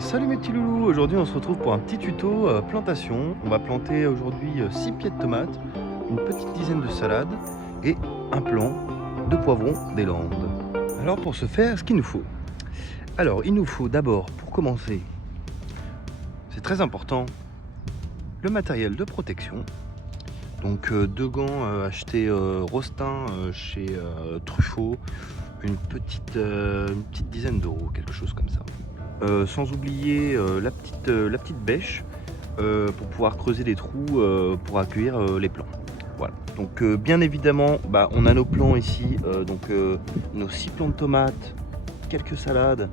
Salut mes petits loulous, aujourd'hui on se retrouve pour un petit tuto plantation. On va planter aujourd'hui 6 pieds de tomates, une petite dizaine de salades et un plant de poivrons des Landes. Alors pour ce faire, ce qu'il nous faut. Alors il nous faut d'abord, pour commencer, c'est très important, le matériel de protection. Donc deux gants achetés Rostin chez Truffaut, une petite dizaine d'euros, quelque chose comme ça. Sans oublier la petite bêche pour pouvoir creuser des trous pour accueillir les plants. Voilà. Donc bien évidemment, on a nos plants ici, nos 6 plants de tomates, quelques salades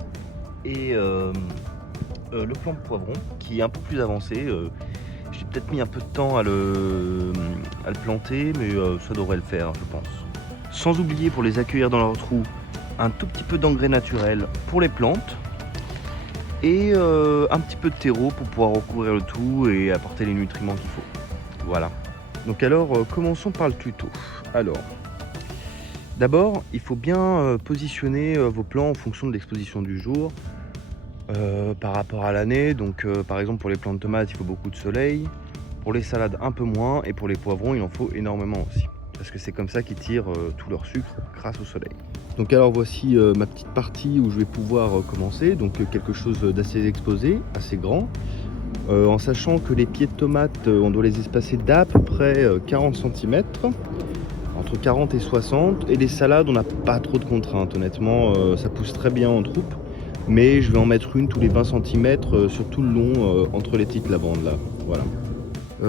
et le plant de poivron qui est un peu plus avancé. J'ai peut-être mis un peu de temps à le planter, mais ça devrait le faire, je pense. Sans oublier, pour les accueillir dans leurs trous, un tout petit peu d'engrais naturel pour les plantes et un petit peu de terreau pour pouvoir recouvrir le tout et apporter les nutriments qu'il faut. Voilà. Donc alors, commençons par le tuto. Alors, d'abord, il faut bien positionner vos plants en fonction de l'exposition du jour par rapport à l'année. Donc, par exemple, pour les plants de tomates, il faut beaucoup de soleil. Pour les salades, un peu moins. Et pour les poivrons, il en faut énormément aussi. Parce que c'est comme ça qu'ils tirent tout leur sucre grâce au soleil. Donc alors voici ma petite partie où je vais pouvoir commencer. Donc quelque chose d'assez exposé, assez grand. En sachant que les pieds de tomates, on doit les espacer d'à peu près 40 cm. Entre 40 et 60. Et les salades, on n'a pas trop de contraintes. Honnêtement, ça pousse très bien en troupe. Mais je vais en mettre une tous les 20 cm sur tout le long entre les petites lavandes là. Voilà.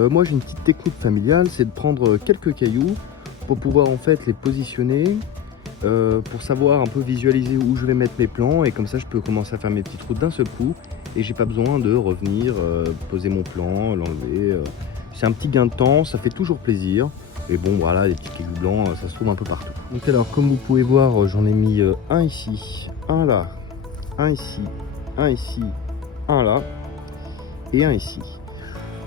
Moi j'ai une petite technique familiale, c'est de prendre quelques cailloux pour pouvoir en fait les positionner, pour savoir un peu visualiser où je vais mettre mes plants, et comme ça je peux commencer à faire mes petits trous d'un seul coup et j'ai pas besoin de revenir poser mon plant, l'enlever. C'est un petit gain de temps, ça fait toujours plaisir. Et bon voilà, les petits cailloux blancs, ça se trouve un peu partout. Donc alors comme vous pouvez voir, j'en ai mis un ici, un là, un ici, un ici, un là et un ici.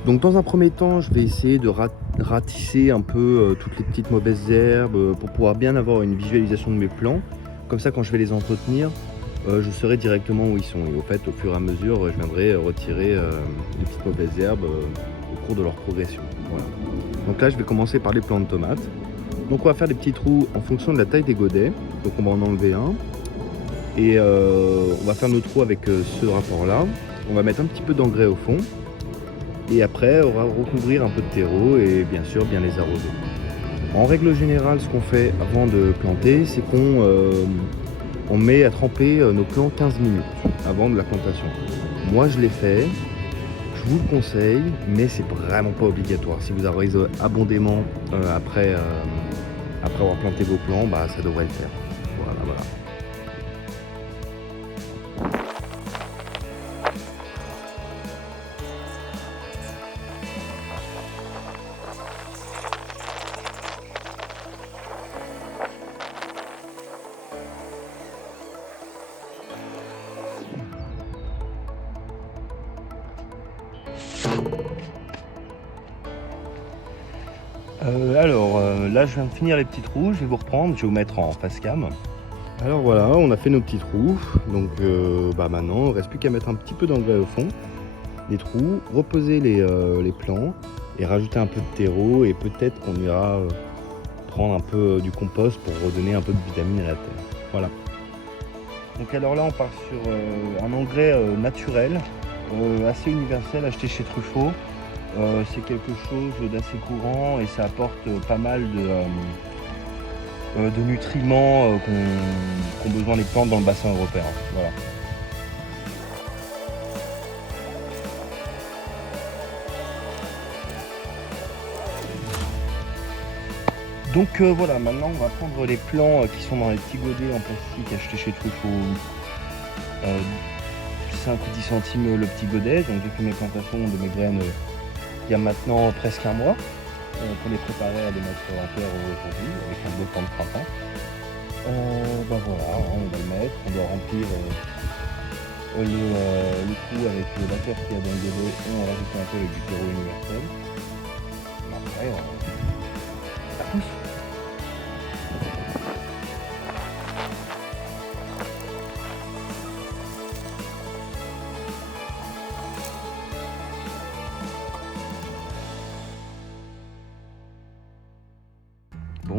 Donc dans un premier temps, je vais essayer de ratisser un peu toutes les petites mauvaises herbes pour pouvoir bien avoir une visualisation de mes plants. Comme ça, quand je vais les entretenir, je saurai directement où ils sont. Et au fait, au fur et à mesure, je viendrai retirer les petites mauvaises herbes au cours de leur progression. Voilà. Donc là, je vais commencer par les plants de tomates. Donc on va faire des petits trous en fonction de la taille des godets. Donc on va en enlever un. Et on va faire nos trous avec ce rapport-là. On va mettre un petit peu d'engrais au fond. Et après, on va recouvrir un peu de terreau et bien sûr bien les arroser. En règle générale, ce qu'on fait avant de planter, c'est qu'on met à tremper nos plants 15 minutes avant de la plantation. Moi, je l'ai fait, je vous le conseille, mais c'est vraiment pas obligatoire. Si vous arrosez abondamment après avoir planté vos plants, ça devrait le faire. Voilà. Là je viens de finir les petits trous, je vais vous reprendre, je vais vous mettre en face cam. Alors voilà, on a fait nos petits trous, donc maintenant il ne reste plus qu'à mettre un petit peu d'engrais au fond, les trous, reposer les plants et rajouter un peu de terreau, et peut-être qu'on ira prendre un peu du compost pour redonner un peu de vitamine à la terre. Voilà. Donc alors là on part sur un engrais naturel, assez universel, acheté chez Truffaut. C'est quelque chose d'assez courant et ça apporte pas mal de nutriments qu'ont besoin les plantes dans le bassin européen. Voilà. Donc voilà, maintenant on va prendre les plants qui sont dans les petits godets en plastique achetés chez Truffaut, 5 ou 10 centimes le petit godet. Donc j'ai fait mes plantations de mes graines il y a maintenant presque un mois pour les préparer à les mettre en terre aujourd'hui avec un beau temps de printemps. Voilà, on va le mettre, on doit remplir le trou avec la terre qu'il y a dans le godet et on va rajouter un peu avec du terreau universel. Et après, ça pousse.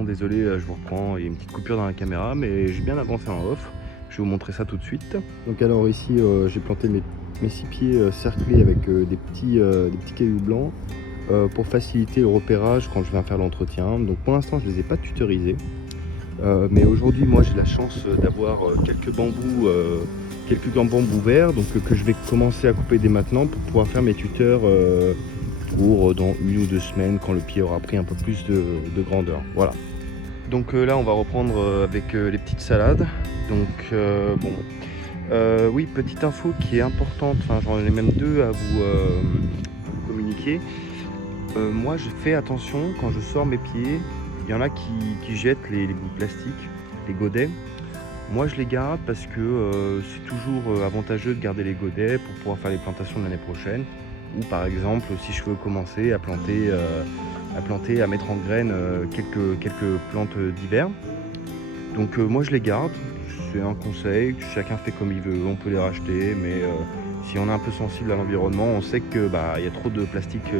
désolé, je vous reprends, il y a une petite coupure dans la caméra, mais j'ai bien avancé en off. Je vais vous montrer ça tout de suite. Donc alors ici, j'ai planté mes 6 pieds cerclés avec des petits cailloux blancs pour faciliter le repérage quand je viens faire l'entretien. Donc pour l'instant, je ne les ai pas tutorisés. Mais aujourd'hui, moi, j'ai la chance d'avoir quelques grands bambous verts, donc que je vais commencer à couper dès maintenant pour pouvoir faire mes tuteurs pour dans 1 ou 2 semaines quand le pied aura pris un peu plus de grandeur. Voilà. Donc là, on va reprendre avec les petites salades. Donc bon, oui, petite info qui est importante. Enfin, j'en ai même 2 à vous communiquer. Moi, je fais attention quand je sors mes pieds. Il y en a qui jettent les bouts de plastique, les godets. Moi, je les garde parce que c'est toujours avantageux de garder les godets pour pouvoir faire les plantations de l'année prochaine. Ou par exemple, si je veux commencer à planter, à mettre en graines quelques plantes d'hiver. Donc moi, je les garde. C'est un conseil. Chacun fait comme il veut. On peut les racheter, mais si on est un peu sensible à l'environnement, on sait que y a trop de plastique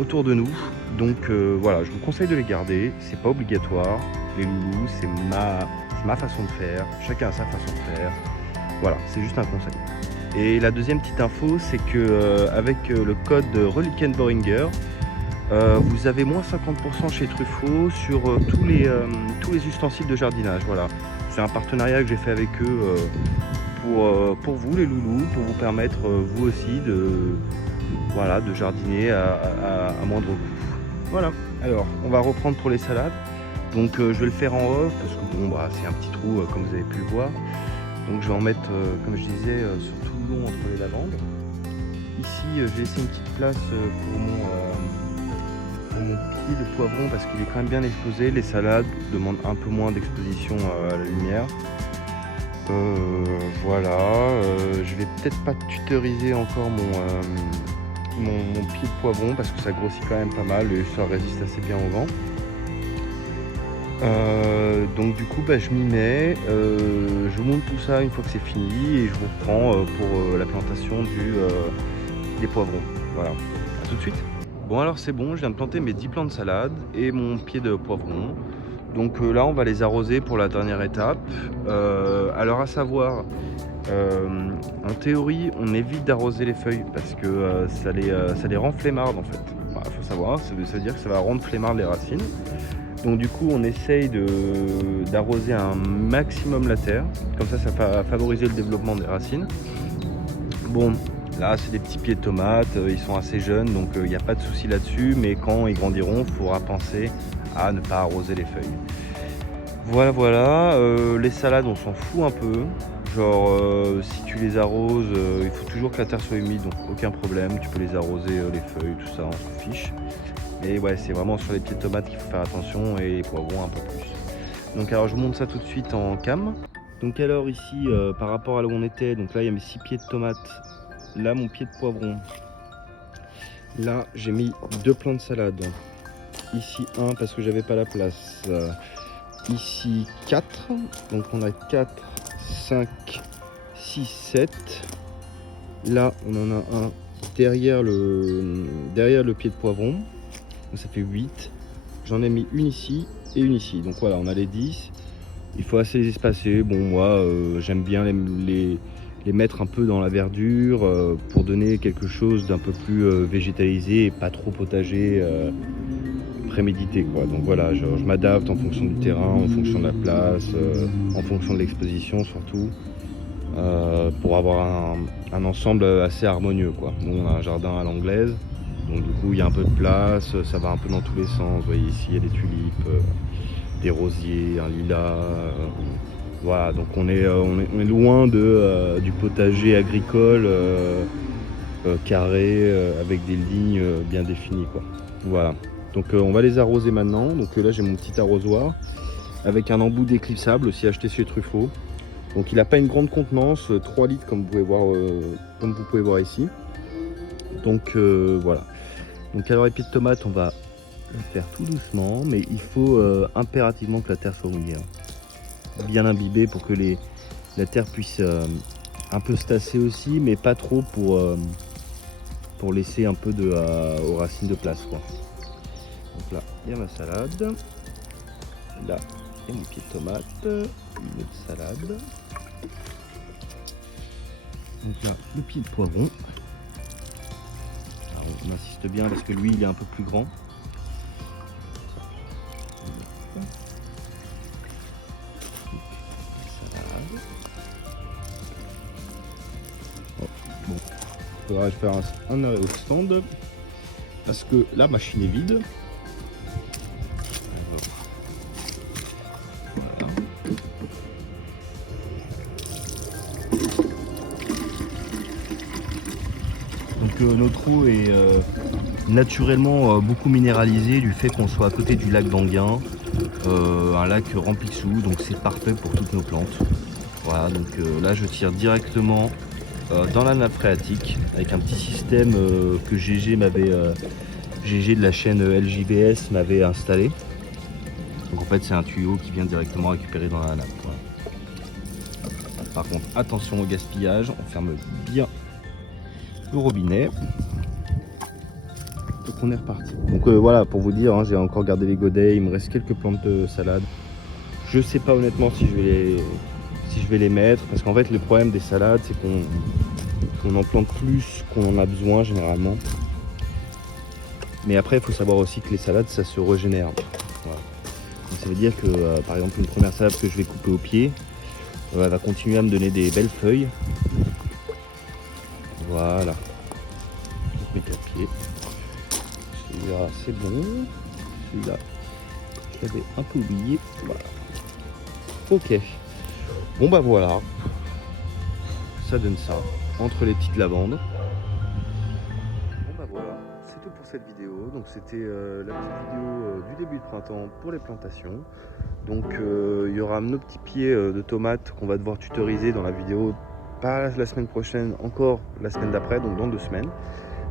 autour de nous. Donc voilà, je vous conseille de les garder. C'est pas obligatoire. Les loulous, c'est ma façon de faire. Chacun a sa façon de faire. Voilà, c'est juste un conseil. Et la deuxième petite info, c'est que avec le code Reliken Boringer, vous avez moins 50% chez Truffaut sur tous les ustensiles de jardinage. Voilà, c'est un partenariat que j'ai fait avec eux pour vous les loulous, pour vous permettre vous aussi de jardiner à moindre coût. Voilà, alors on va reprendre pour les salades. Donc je vais le faire en off parce que bon c'est un petit trou comme vous avez pu le voir. Donc je vais en mettre, comme je disais, sur tout le long entre les lavandes. Ici j'ai laissé une petite place pour mon pied de poivron parce qu'il est quand même bien exposé. Les salades demandent un peu moins d'exposition à la lumière. Voilà, je vais peut-être pas tutoriser encore mon pied de poivron parce que ça grossit quand même pas mal et ça résiste assez bien au vent. Donc du coup je m'y mets, je vous montre tout ça une fois que c'est fini et je vous reprends pour la plantation des poivrons. Voilà, à tout de suite. Bon alors c'est bon, je viens de planter mes 10 plants de salade et mon pied de poivron. Donc là on va les arroser pour la dernière étape. Alors à savoir, en théorie on évite d'arroser les feuilles parce que ça les rend flemmardes en fait. Voilà, faut savoir, ça veut dire que ça va rendre flemmardes les racines. Donc du coup on essaye d'arroser un maximum la terre, comme ça va favoriser le développement des racines. Bon là c'est des petits pieds de tomates, ils sont assez jeunes donc il n'y a pas de souci là-dessus, mais quand ils grandiront il faudra penser à ne pas arroser les feuilles. Voilà, les salades on s'en fout un peu, genre si tu les arroses, il faut toujours que la terre soit humide, donc aucun problème, tu peux les arroser les feuilles, tout ça, on s'en fiche. Et ouais, c'est vraiment sur les pieds de tomates qu'il faut faire attention et les poivrons un peu plus. Donc alors je vous montre ça tout de suite en cam. Donc alors ici, par rapport à là où on était, donc là il y a mes 6 pieds de tomates, là mon pied de poivron. Là j'ai mis 2 plants de salade. Ici 1 parce que j'avais pas la place. Ici 4, donc on a 4, 5, 6, 7. Là on en a un derrière le pied de poivron. Donc ça fait 8. J'en ai mis une ici et une ici. Donc voilà, on a les 10. Il faut assez les espacer. Bon, moi j'aime bien les mettre un peu dans la verdure pour donner quelque chose d'un peu plus végétalisé et pas trop potager prémédité quoi. Donc voilà, je m'adapte en fonction du terrain, en fonction de la place, en fonction de l'exposition surtout, pour avoir un ensemble assez harmonieux quoi. Nous on a un jardin à l'anglaise, donc du coup il y a un peu de place, ça va un peu dans tous les sens. Vous voyez ici il y a des tulipes, des rosiers, un lilas, voilà, donc on est loin du potager agricole carré avec des lignes bien définies quoi. Voilà. Donc on va les arroser maintenant. Donc là j'ai mon petit arrosoir avec un embout d'éclipsable aussi acheté chez Truffaut. Donc il n'a pas une grande contenance, 3 litres comme vous pouvez voir ici. Donc voilà. Donc alors les pieds de tomates on va le faire tout doucement, mais il faut impérativement que la terre soit mouillée, bien imbibée pour que la terre puisse un peu se tasser aussi, mais pas trop pour laisser un peu aux racines de place quoi. Donc là, il y a ma salade. Là, il y a mon pied de tomate, une autre salade. Donc là, le pied de poivron. Alors, on insiste bien parce que lui, il est un peu plus grand. Oh, bon, il faudra faire un arrêt au stand parce que la machine est vide. Voilà. Donc notre eau est naturellement beaucoup minéralisée du fait qu'on soit à côté du lac d'Anguin, un lac rempli de sous, donc c'est parfait pour toutes nos plantes. Voilà, donc là je tire directement dans la nappe phréatique avec un petit système que GG de la chaîne LJBS m'avait installé. Donc en fait c'est un tuyau qui vient directement récupérer dans la nappe. Voilà. Par contre attention au gaspillage, on ferme bien le robinet. Donc on est reparti. Donc voilà, pour vous dire, hein, j'ai encore gardé les godets, il me reste quelques plantes de salade. Je sais pas honnêtement si je vais les mettre, parce qu'en fait le problème des salades c'est qu'on en plante plus qu'on en a besoin généralement. Mais après il faut savoir aussi que les salades ça se régénère. Voilà. Donc, ça veut dire que par exemple une première salade que je vais couper au pied, elle va continuer à me donner des belles feuilles. Voilà. Donc mes 4 pieds. Celui-là c'est bon. Celui-là je l'avais un peu oublié. Voilà. Ok. Bon bah voilà. Ça donne ça. Entre les petites lavandes. Bon bah voilà. C'est tout pour cette vidéo. Donc c'était la petite vidéo du début de printemps pour les plantations. Donc il y aura nos petits pieds de tomates qu'on va devoir tutoriser dans la vidéo. Pas la semaine prochaine, encore la semaine d'après, donc dans 2 semaines.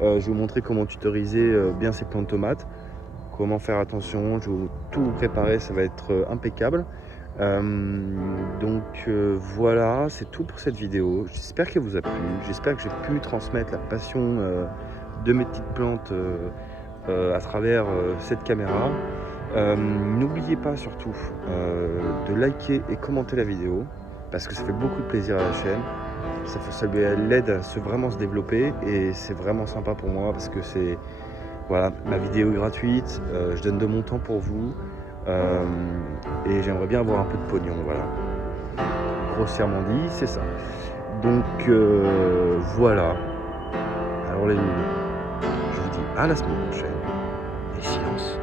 Je vais vous montrer comment tutoriser bien ces plants de tomates. Comment faire attention, je vais tout vous préparer, ça va être impeccable. Voilà, c'est tout pour cette vidéo. J'espère qu'elle vous a plu. J'espère que j'ai pu transmettre la passion de mes petites plantes à travers cette caméra. N'oubliez pas surtout de liker et commenter la vidéo parce que ça fait beaucoup de plaisir à la chaîne. Ça l'aide à vraiment se développer et c'est vraiment sympa pour moi parce que c'est voilà, ma vidéo est gratuite, je donne de mon temps pour vous et j'aimerais bien avoir un peu de pognon, voilà. Grossièrement dit, c'est ça. Donc voilà. Alors les loulous, je vous dis à la semaine prochaine et silence.